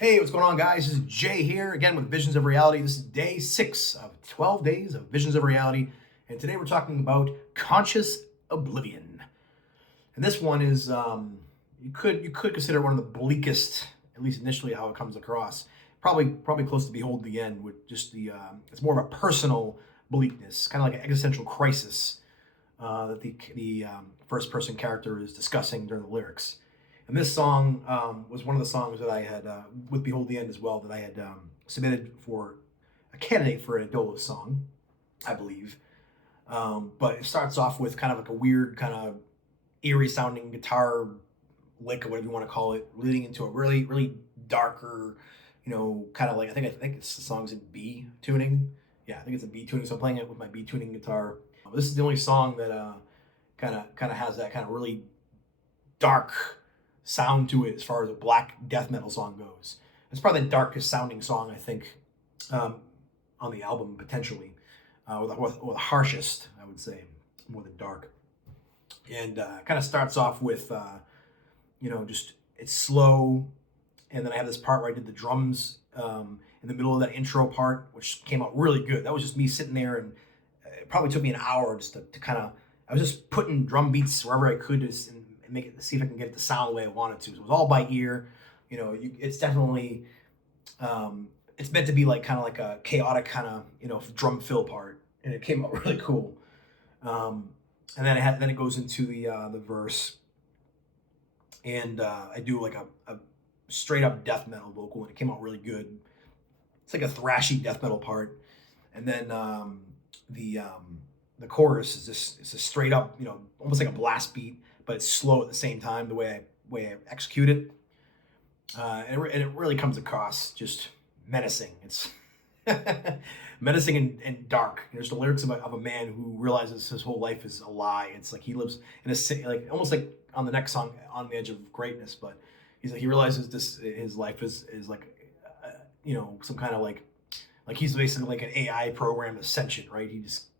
Hey, what's going on, guys? This is Jay here again with Visions of Reality. This is day 6 of 12 days of Visions of Reality, and today we're talking about conscious oblivion. And this one is you could consider one of the bleakest, at least initially, how it comes across. Probably close to Behold the End, with just the it's more of a personal bleakness, kind of like an existential crisis that the first person character is discussing during the lyrics. And this song was one of the songs that I had, with Behold the End as well, that I had submitted for a candidate for a Dolo song, I believe. But it starts off with kind of like a weird, kind of eerie sounding guitar lick, or whatever you want to call it, leading into a really, really darker, kind of like I think it's the song's in B tuning. Yeah, I think it's in B tuning. So I'm playing it with my B tuning guitar. This is the only song that kind of has that kind of really dark sound to it as far as a black death metal song goes. It's probably the darkest sounding song, I think, on the album, potentially, or the harshest, I would say, more than dark. And kind of starts off with, just it's slow. And then I have this part where I did the drums in the middle of that intro part, which came out really good. That was just me sitting there, and it probably took me an hour just to kind of, I was just putting drum beats wherever I could, and make it, see if I can get it to sound the way I wanted to. So it was all by ear. It's definitely it's meant to be like kind of like a chaotic kind of drum fill part, and it came out really cool. And then it goes into the verse, and I do like a straight up death metal vocal, and it came out really good. It's like a thrashy death metal part, and then the chorus is just it's a straight up almost like a blast beat, but it's slow at the same time, the way I execute it. And it really comes across just menacing. It's menacing and dark. There's the lyrics of a man who realizes his whole life is a lie. It's like he lives in like almost like on the next song, On the Edge of Greatness, but he realizes his life is like some kind of like he's basically like an AI program that's sentient, right?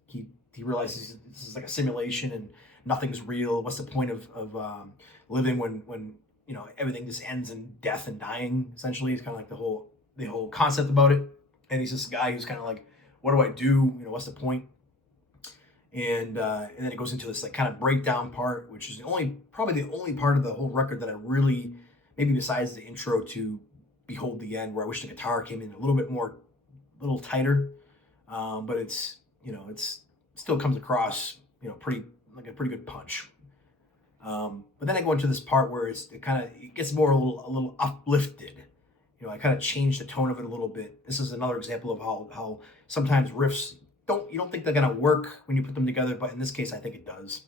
He realizes this is like a simulation and nothing's real. What's the point of living when everything just ends in death and dying? Essentially, it's kind of like the whole concept about it. And he's this guy who's kind of like, what do I do? What's the point? And then it goes into this like kind of breakdown part, which is probably the only part of the whole record that I really, maybe besides the intro to Behold the End, where I wish the guitar came in a little bit more, a little tighter. But it's still comes across pretty like a pretty good punch. But then I go into this part where it gets more a little uplifted. I kind of change the tone of it a little bit. This is another example of how sometimes riffs you don't think they're gonna work when you put them together, but in this case I think it does.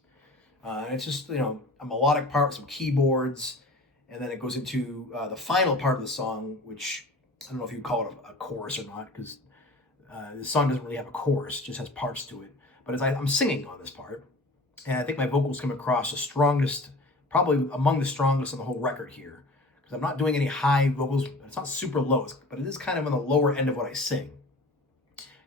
And it's just a melodic part with some keyboards, and then it goes into the final part of the song, which I don't know if you call it a chorus or not, because the song doesn't really have a chorus, it just has parts to it. But as I'm singing on this part, and I think my vocals come across the strongest, probably among the strongest on the whole record here, because I'm not doing any high vocals. It's not super low, but it is kind of on the lower end of what I sing.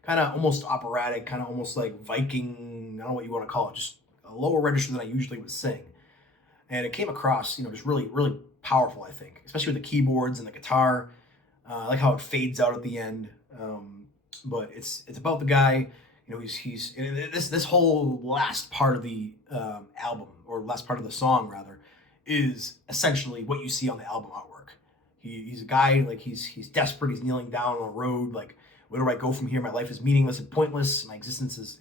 Kind of almost operatic, kind of almost like Viking, I don't know what you want to call it, just a lower register than I usually would sing. And it came across, just really, really powerful, I think, especially with the keyboards and the guitar. I like how it fades out at the end. But it's about the guy. He's this whole last part of the album, or last part of the song rather, is essentially what you see on the album artwork. He's a guy, like he's desperate. He's kneeling down on a road, like, where do I go from here? My life is meaningless and pointless. My existence is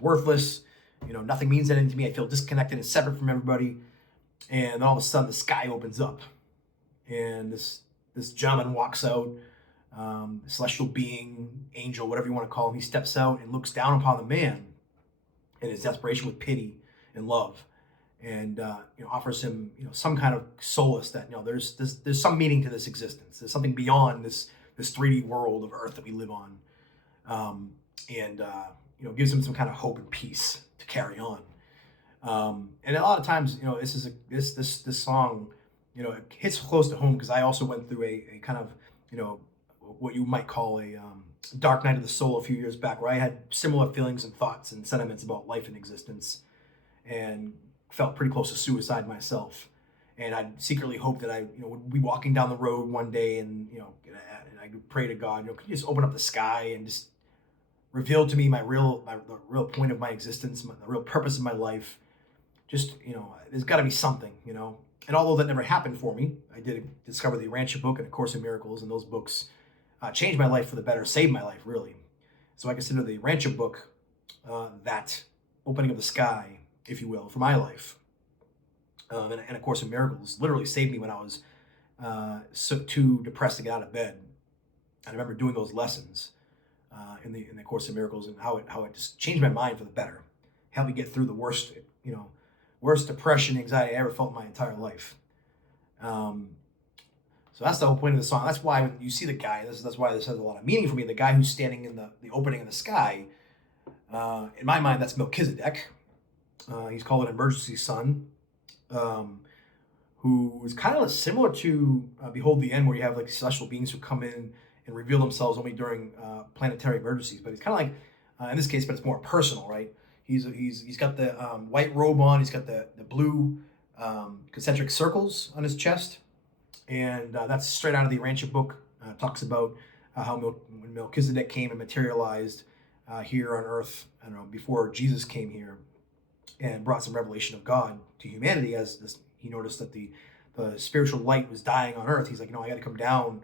worthless. Nothing means anything to me. I feel disconnected and separate from everybody. And then all of a sudden, the sky opens up, and this gentleman walks out. Celestial being, angel, whatever you want to call him, he steps out and looks down upon the man in his desperation with pity and love, and offers him some kind of solace that there's some meaning to this existence. There's something beyond this 3D world of Earth that we live on, and gives him some kind of hope and peace to carry on. And a lot of times, this song, it hits close to home, because I also went through a kind of what you might call a dark night of the soul a few years back, where I had similar feelings and thoughts and sentiments about life and existence, and felt pretty close to suicide myself. and I'd secretly hope that I, would be walking down the road one day, and and I would pray to God, could you just open up the sky and just reveal to me the real point of my existence, the real purpose of my life. Just, there's got to be something, And although that never happened for me, I did discover the Rancher book and A Course in Miracles, and those books changed my life for the better, saved my life, really. So I consider the Rancher book that opening of the sky, if you will, for my life. And A Course in Miracles literally saved me when I was too depressed to get out of bed. I remember doing those lessons in the Course in Miracles, and how it just changed my mind for the better, helped me get through the worst depression, anxiety I ever felt in my entire life. So that's the whole point of the song. That's why you see the guy. That's why this has a lot of meaning for me. The guy who's standing in the opening of the sky. In my mind, that's Melchizedek. He's called an emergency son, who is kind of similar to Behold the End, where you have like celestial beings who come in and reveal themselves only during planetary emergencies. But it's kind of like in this case, but it's more personal, right? He's got the white robe on. He's got the blue concentric circles on his chest, and that's straight out of the Rancher book. Talks about how when Melchizedek came and materialized here on Earth, I don't know, before Jesus came here and brought some revelation of God to humanity. He noticed that the spiritual light was dying on Earth. He's like, I got to come down.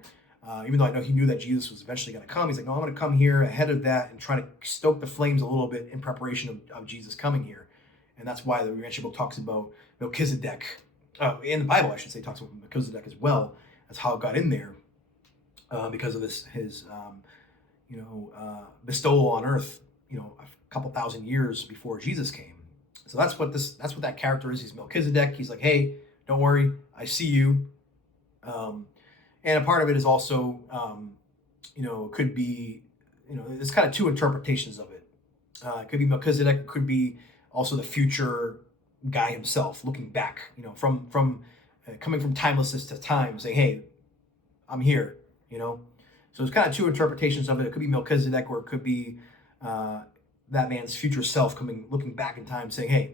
Even though I know he knew that Jesus was eventually going to come, he's like, no, I'm going to come here ahead of that and try to stoke the flames a little bit in preparation of Jesus coming here. And that's why the Rancher book talks about Melchizedek. In the Bible, I should say, talks about Melchizedek as well as how it got in there because of his bestowal on Earth, a couple thousand years before Jesus came. So that's what that character is. He's Melchizedek. He's like, hey, don't worry, I see you. And a part of it is also, could be, there's kind of two interpretations of it. It could be Melchizedek. It could be also the future guy himself, looking back, from coming from timelessness to time, saying, hey, I'm here, So there's kind of two interpretations of it. It could be Melchizedek, or it could be that man's future self looking back in time, saying, hey,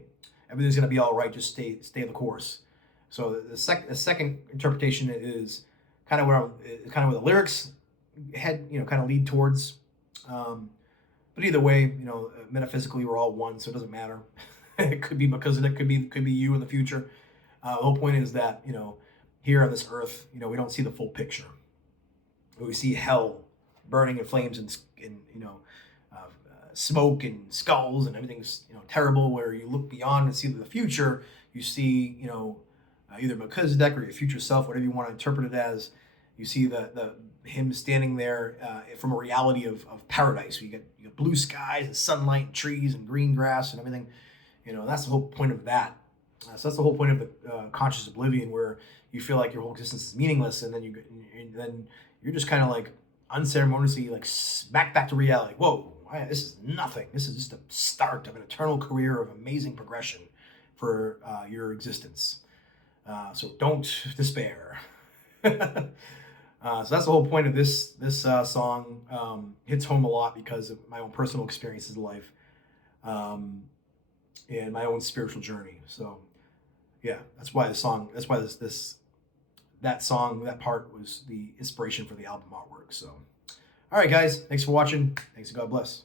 everything's going to be all right. Just stay the course. So the second interpretation is kind of where the lyrics head, kind of lead towards. But either way, metaphysically we're all one, so it doesn't matter. It could be Melchizedek, could be you in the future. The whole point is that here on this earth, we don't see the full picture. We see hell burning in flames and smoke and skulls, and everything's terrible. Where you look beyond and see the future, you see either Melchizedek or your future self, whatever you want to interpret it as. You see the him standing there from a reality of paradise. You get blue skies and sunlight and trees and green grass and everything. That's the whole point of that. So that's the whole point of the conscious oblivion, where you feel like your whole existence is meaningless, and then you're just kind of like unceremoniously like smack back to reality. Whoa, this is nothing. This is just the start of an eternal career of amazing progression for your existence. So don't despair. So that's the whole point of this song. Hits home a lot because of my own personal experiences in life, and my own spiritual journey. So yeah, that's why that song, that part was the inspiration for the album artwork. So all right, guys, thanks for watching. Thanks, and God bless.